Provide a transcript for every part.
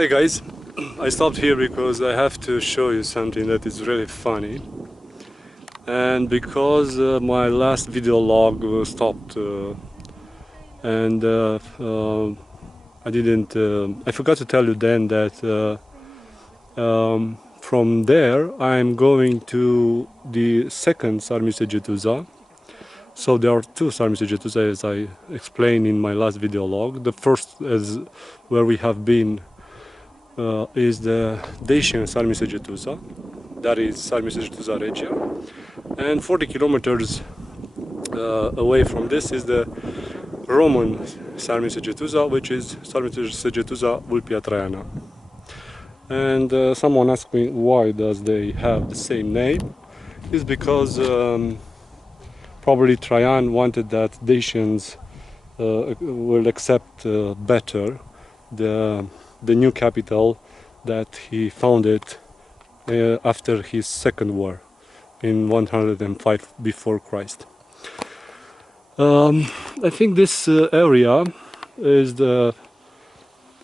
Hey guys, I stopped here because I have to show you something that is really funny, and because my last video log stopped and I forgot to tell you then that from there I'm going to the second Sarmisege Târsa. So there are two Sarmisege Târsa, as I explained in my last video log. The first is where we have been is the Dacian Sarmisege Târsa, that is Sarmisege Târsa Regia, and 40 kilometers away from this is the Roman Sarmisege Târsa, which is Sarmisege Târsa Vulpea Traiana. And someone asked me why does they have the same name. It's because probably Trajan wanted that Dacians will accept better the new capital that he founded after his second war in 105 before Christ. I think this area is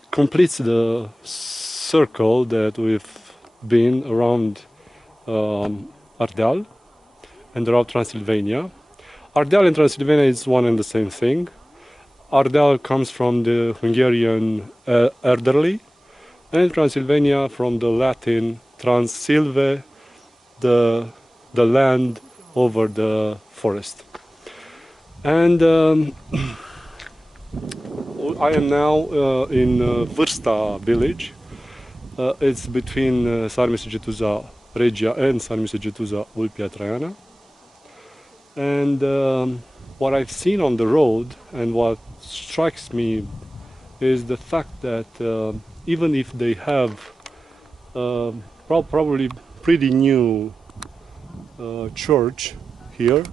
completes the circle that we've been around Ardeal and around Transylvania. Ardeal and Transylvania is one and the same thing. Ardeal comes from the Hungarian Erderli, and Transylvania from the Latin Transsilve, the land over the forest. And I am now in Vârsta village. It's between Sarmisege Târsa Regia and Sarmisege Târsa Vulpea Traiana. And what I've seen on the road and what strikes me is the fact that even if they have probably pretty new church here,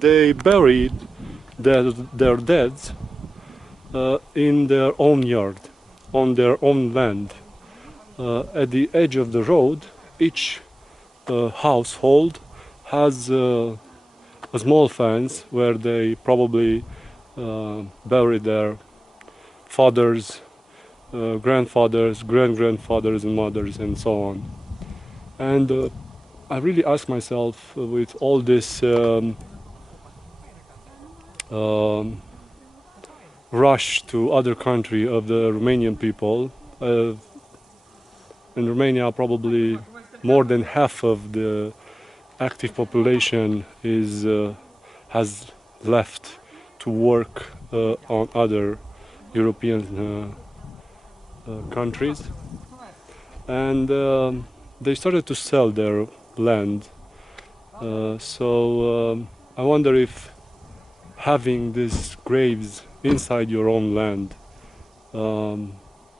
they buried their dead in their own yard, on their own land. At the edge of the road, each household has a small fence where they probably bury their fathers, grandfathers, grandfathers and mothers and so on. And I really ask myself, with all this rush to other country of the Romanian people, in Romania probably more than half of the active population has left to work on other European countries, and they started to sell their land. So I wonder if having these graves inside your own land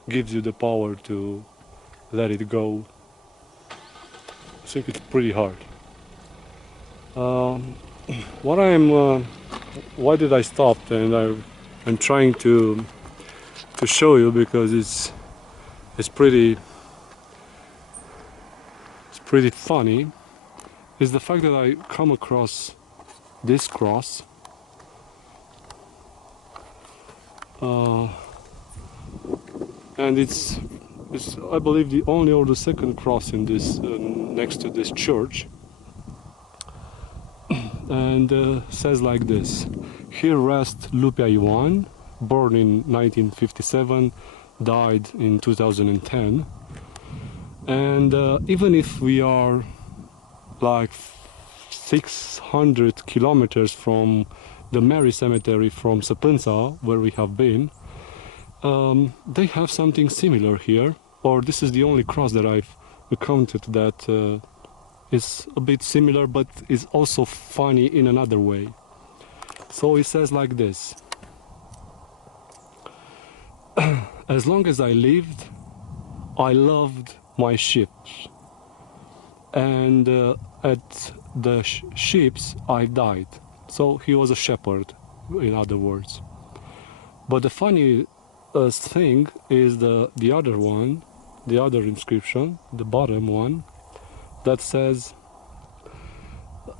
gives you the power to let it go. I think it's pretty hard. Why did I stop? And I'm trying to show you because it's pretty funny. Is the fact that I come across this cross, and it's I believe the only or the second cross in this next to this church. And says like this: here rests Lupea Ioan, born in 1957, died in 2010. And even if we are like 600 kilometers from the Mary Cemetery from Săpânța, where we have been, they have something similar here, or this is the only cross that I've encountered that is a bit similar, but is also funny in another way. So it says like this: as long as I lived, I loved my sheep, and at the sheeps I died. So he was a shepherd, in other words. But the funny thing is the other one, the other inscription, the bottom one, that says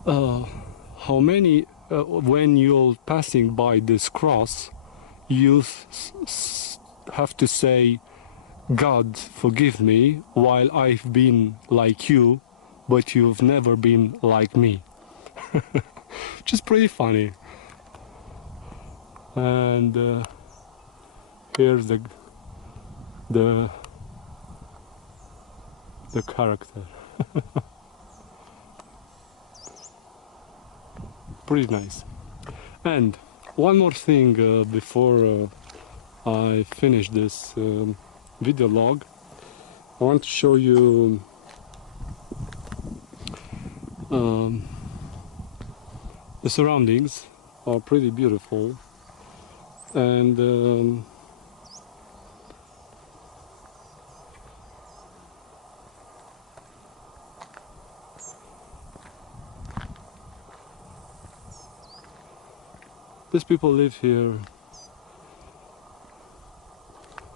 how many when you're passing by this cross, you have to say, God forgive me, while I've been like you, but you've never been like me. Which is pretty funny. And here's the character. Pretty nice. And one more thing before I finish this video log. I want to show you the surroundings are pretty beautiful, and these people live here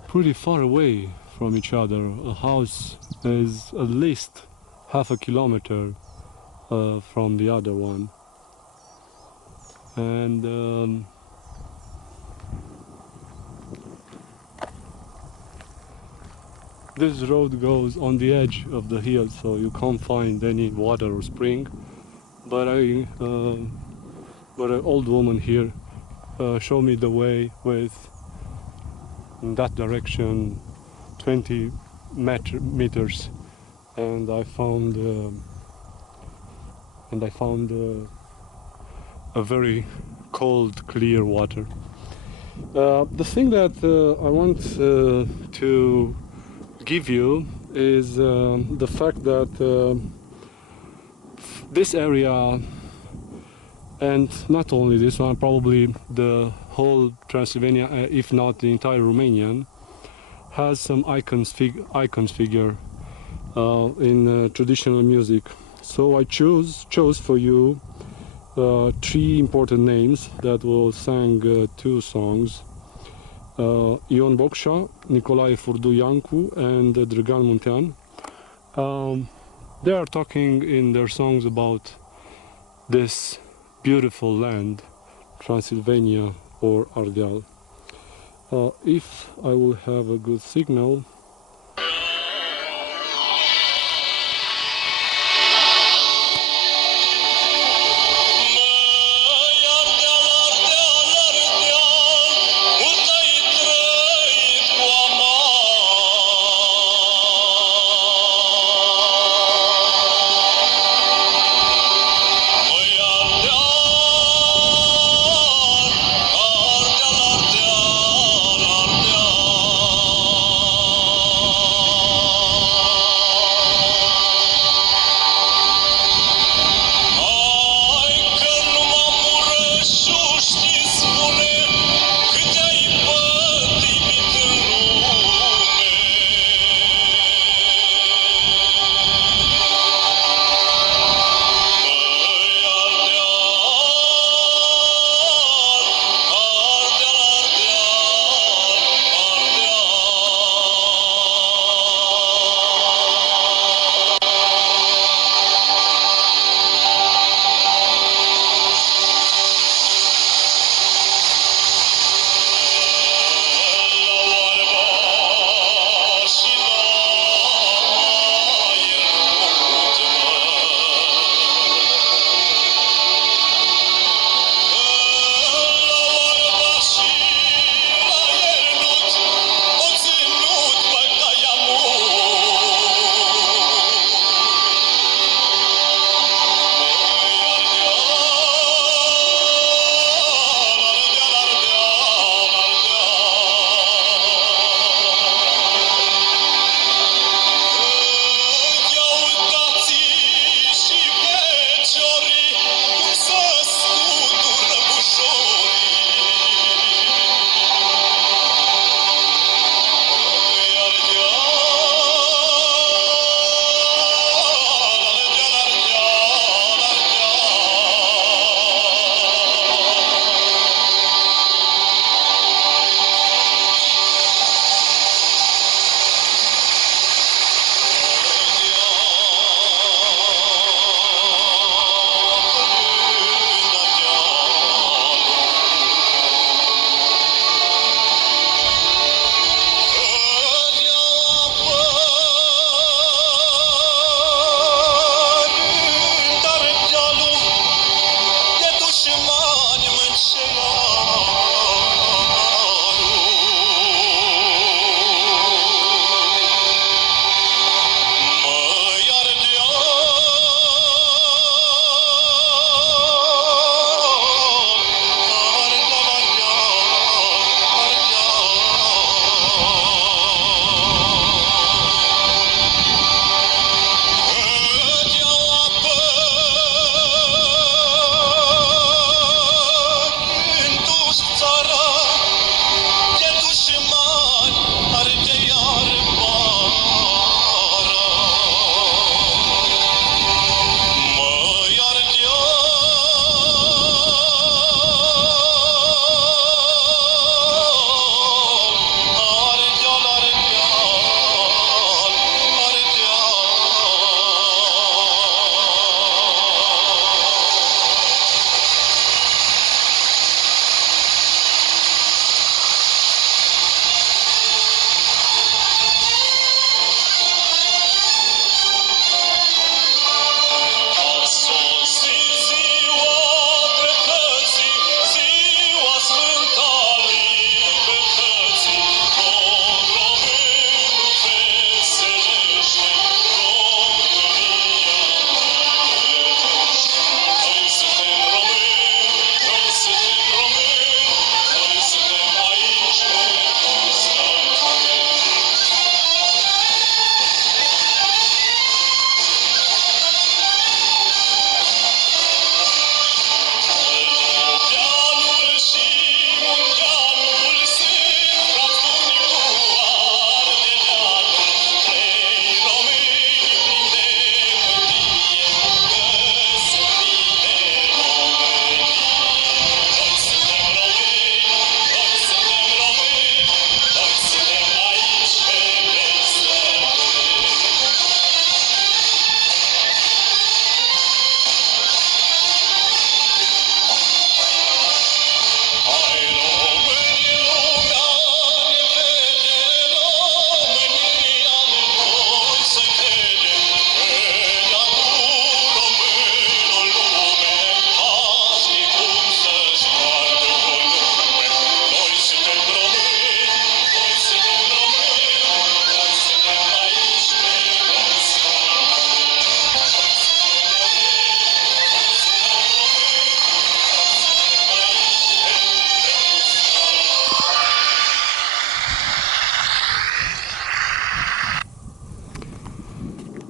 pretty far away from each other. A house is at least half a kilometer from the other one, and this road goes on the edge of the hill, so you can't find any water or spring. But an old woman here showed me the way with, in that direction, 20 meters, and I found a very cold, clear water. The thing that I want to give you is the fact that this area, and not only this one, probably the whole Transylvania, if not the entire Romanian, has some icons figure in traditional music. So I chose for you 3 important names that will sang 2 songs. Ion Bocșa, Nicolae Furdu Iancu, and Dragan Muntean. They are talking in their songs about this beautiful land, Transylvania or Ardeal. If I will have a good signal.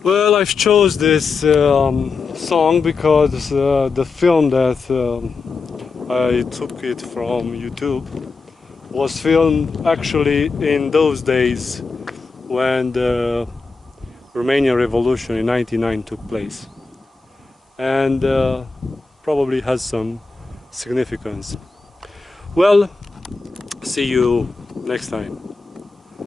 Well, I've chose this song because the film that I took it from YouTube was filmed actually in those days when the Romanian Revolution in 1999 took place, and probably has some significance. Well, see you next time.